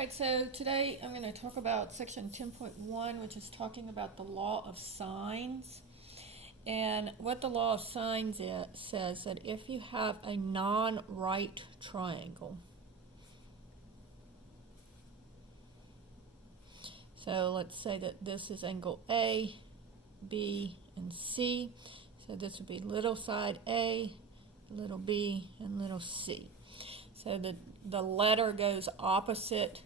Alright, so today I'm going to talk about section 10.1, which is talking about the law of sines. And what the law of sines says that if you have a non-right triangle, so let's say that this is angle A, B, and C. So this would be little side A, little b, and little c. So the letter goes opposite,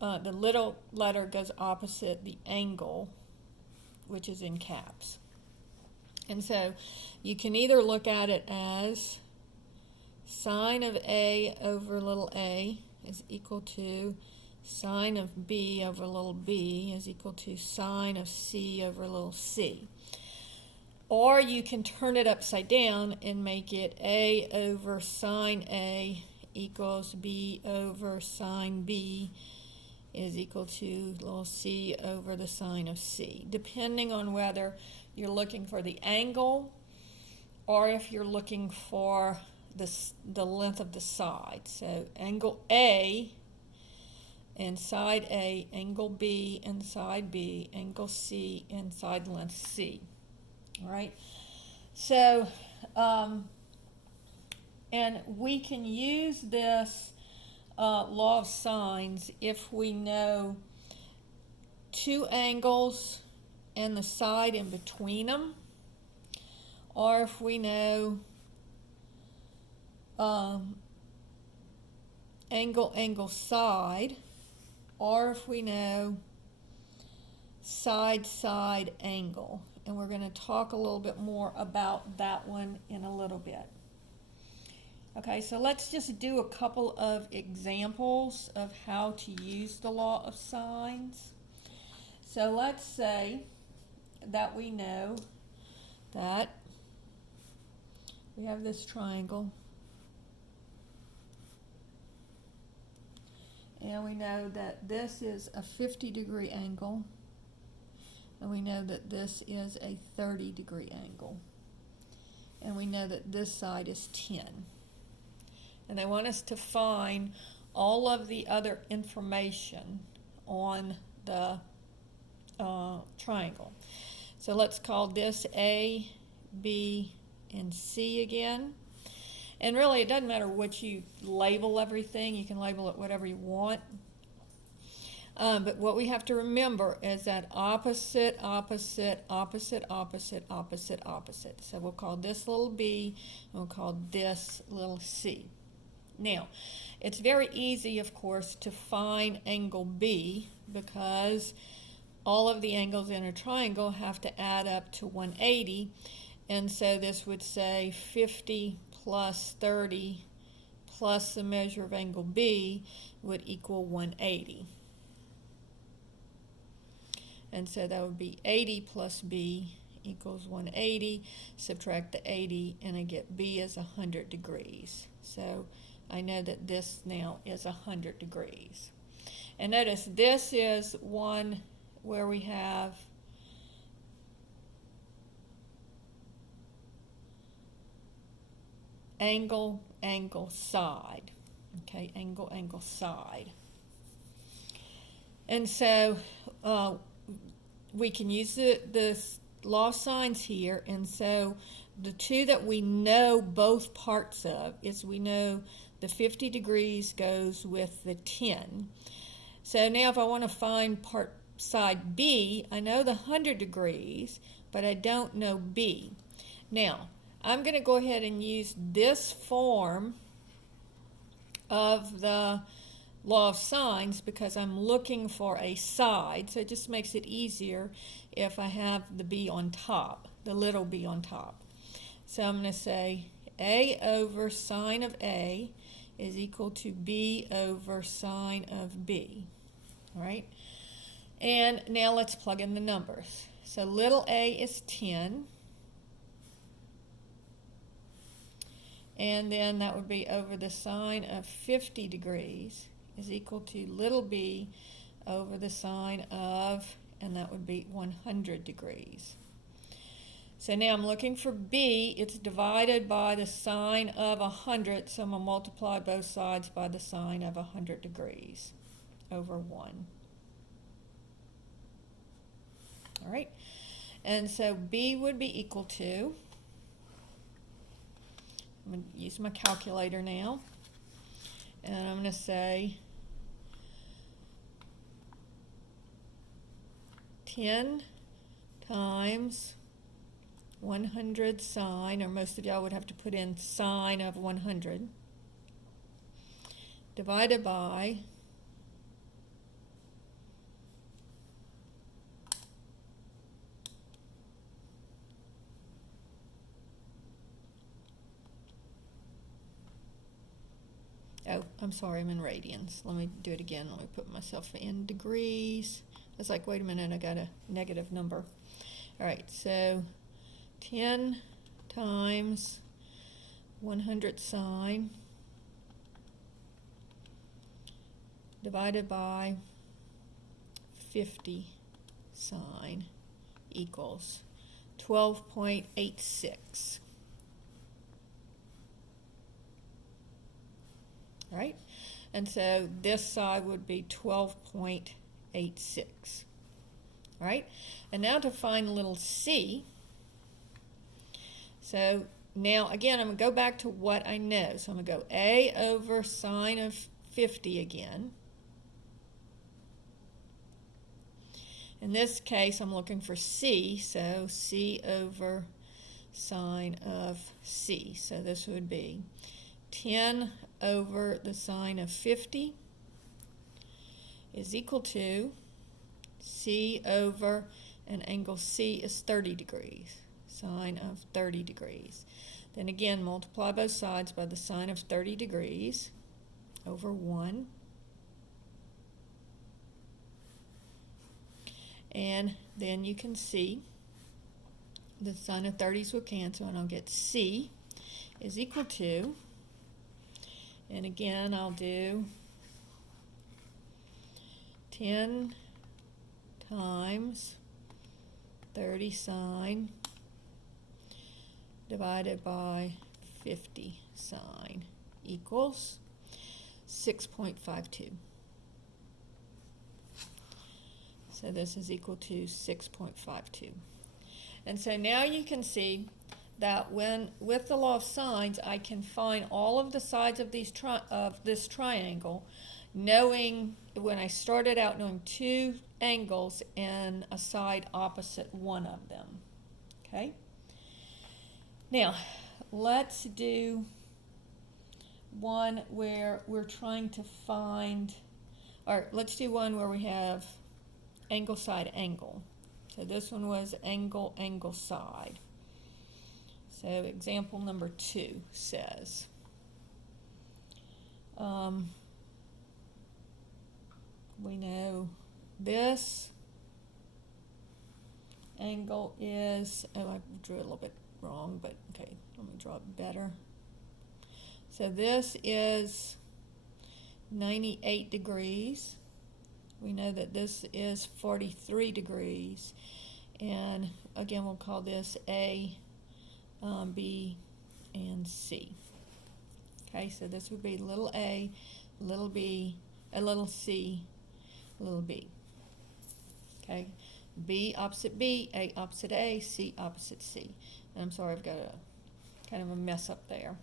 the little letter goes opposite the angle, which is in caps. And so you can either look at it as sine of A over little a is equal to sine of B over little b is equal to sine of C over little c. Or you can turn it upside down and make it A over sine A equals B over sine B is equal to little c over the sine of C, depending on whether you're looking for the angle or if you're looking for the length of the side. So angle A and side A, angle B and side B, angle C and side length C. All right, so and we can use this law of sines if we know two angles and the side in between them, or if we know angle side, or if we know side angle. And we're going to talk a little bit more about that one in a little bit. Okay, so let's just do a couple of examples of how to use the law of sines. So let's say that we know that we have this triangle, and we know that this is a 50-degree angle, and we know that this is a 30-degree angle, and we know that this side is 10. And they want us to find all of the other information on the triangle. So let's call this A, B, and C again. And really, it doesn't matter what you label everything. You can label it whatever you want. But what we have to remember is that opposite, opposite, opposite, opposite, opposite, opposite. So we'll call this little b, and we'll call this little c. Now, it's very easy, of course, to find angle B because all of the angles in a triangle have to add up to 180. And so this would say 50 plus 30 plus the measure of angle B would equal 180. And so that would be 80 plus B equals 180. Subtract the 80 and I get B is 100 degrees. So I know that this now is 100 degrees. And notice this is one where we have angle, angle, side. Okay, angle, angle, side. And so we can use the law of sines here, and so the two that we know both parts of is we know the 50 degrees goes with the 10. So now if I want to find side B, I know the 100 degrees, but I don't know B. Now, I'm going to go ahead and use this form of the law of sines because I'm looking for a side, so it just makes it easier if I have the b on top, the little b on top. So I'm going to say A over sine of A is equal to B over sine of B. All right? And now let's plug in the numbers. So little a is 10. And then that would be over the sine of 50 degrees is equal to little b over the sine of, and that would be 100 degrees. So now I'm looking for b. It's divided by the sine of 100, so I'm going to multiply both sides by the sine of 100 degrees. over 1. All right, and so B would be equal to, I'm going to use my calculator now, and I'm going to say 10 times 100 sine, or most of y'all would have to put in sine of 100, divided by oh, I'm sorry, I'm in radians. Let me do it again. Let me put myself in degrees. I was like, wait a minute, I got a negative number. All right, so 10 times 100 sine divided by 50 sine equals 12.86. All right, and so this side would be 12.86. All right, and now to find little c. So now again, I'm going to go back to what I know. So I'm going to go a over sine of 50 again. In this case, I'm looking for c, so c over sine of c. So this would be 10 over the sine of 50 is equal to c over, and angle C is 30 degrees, sine of 30 degrees. Then again, multiply both sides by the sine of 30 degrees over 1. And then you can see the sine of 30s will cancel, and I'll get C is equal to, and again I'll do 10 times 30 sine divided by 50 sine equals 6.52. So this is equal to 6.52. And so now you can see that with the law of sines, I can find all of the sides of this triangle, knowing, when I started out, knowing two angles and a side opposite one of them. Okay? Now, let's do one where we're trying to find, or let's do one where we have angle, side, angle. So this one was angle, angle, side. So example number 2 says, we know this angle is, oh, I drew it a little bit wrong, but okay, let me draw it better. So this is 98 degrees. We know that this is 43 degrees. And again, we'll call this A, B, and C. Okay, so this would be little a, little b, a little c, little b. Okay, B opposite B, A opposite A, C opposite C. And I'm sorry, I've got a kind of a mess up there.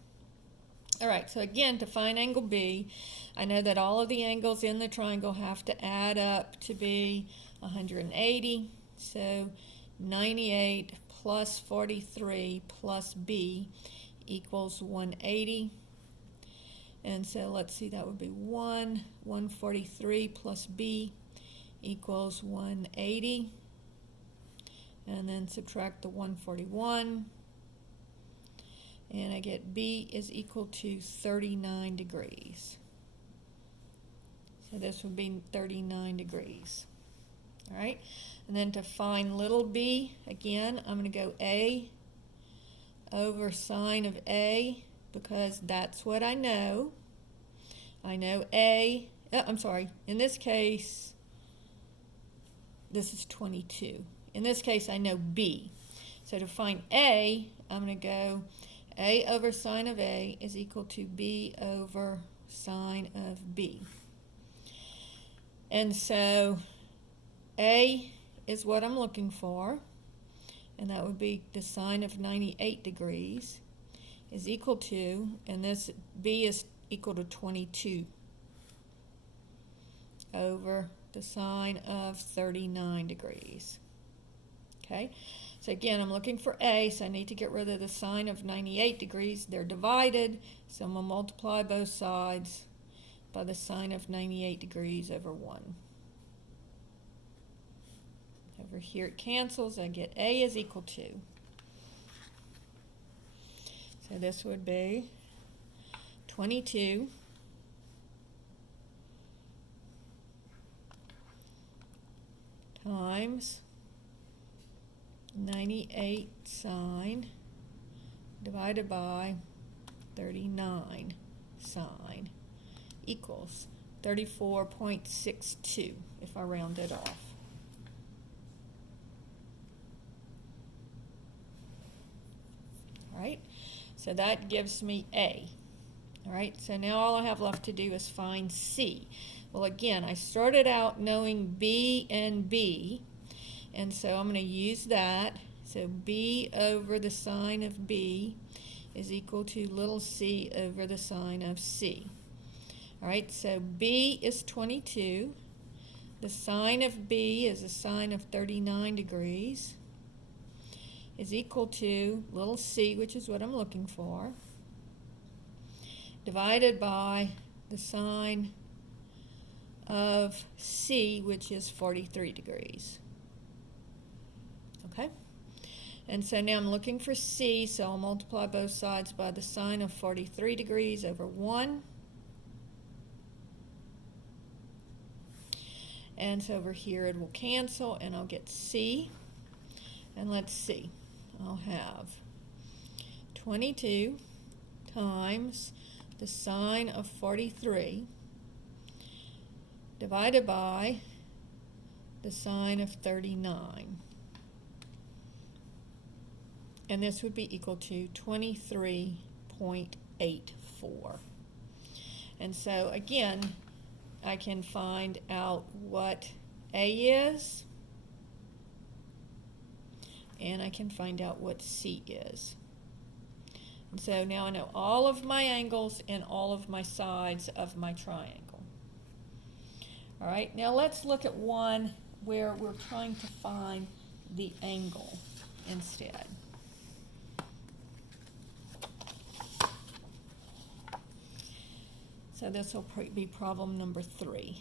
All right, so again, to find angle B, I know that all of the angles in the triangle have to add up to be 180. So 98 plus 43 plus B equals 180. And so let's see, that would be 143 plus B equals 180. And then subtract the 141. And I get B is equal to 39 degrees. So this would be 39 degrees. All right, and then to find little b, again, I'm going to go A over sine of A, because that's what I know. I know A, I'm sorry, in this case, this is 22. In this case, I know B. So to find A, I'm going to go A over sine of A is equal to B over sine of B. And so A is what I'm looking for, and that would be the sine of 98 degrees is equal to, and this B is equal to 22 over the sine of 39 degrees. Okay, so again, I'm looking for A, so I need to get rid of the sine of 98 degrees. They're divided, so I'm going to multiply both sides by the sine of 98 degrees over 1. Over here it cancels. I get A is equal to. So this would be 22 times 98 sine divided by 39 sine equals 34.62 if I round it off. All right, so that gives me A. All right, so now all I have left to do is find C. Well, again, I started out knowing B and B, and so I'm going to use that. So B over the sine of B is equal to little c over the sine of C. All right, so B is 22. The sine of B is a sine of 39 degrees, is equal to little c, which is what I'm looking for, divided by the sine of C, which is 43 degrees. Okay? And so now I'm looking for C, so I'll multiply both sides by the sine of 43 degrees over 1. And so over here it will cancel, and I'll get C. And let's see. I'll have 22 times the sine of 43 divided by the sine of 39. And this would be equal to 23.84. And so again, I can find out what A is, and I can find out what C is. And so now I know all of my angles and all of my sides of my triangle. All right, now let's look at one where we're trying to find the angle instead. So this will be problem number 3.